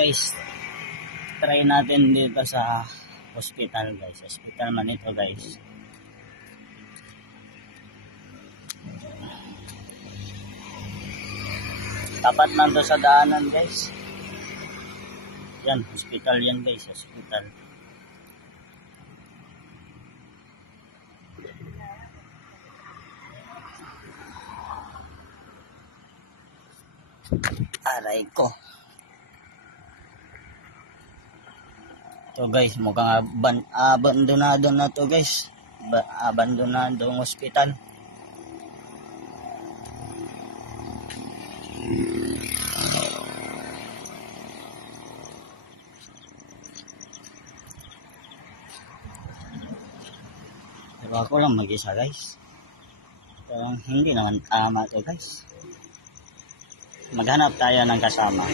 guys, try natin dito sa hospital guys. Hospital man ito guys. Tapat lang to sa daanan guys. Yan, hospital yan guys, hospital. Aray ko. Ito guys, mukhang abandonado na to guys. Abandonado ang hospital. Diba ako lang mag-isa guys. Pero hindi naman tama to guys. Maghanap tayo ng kasama.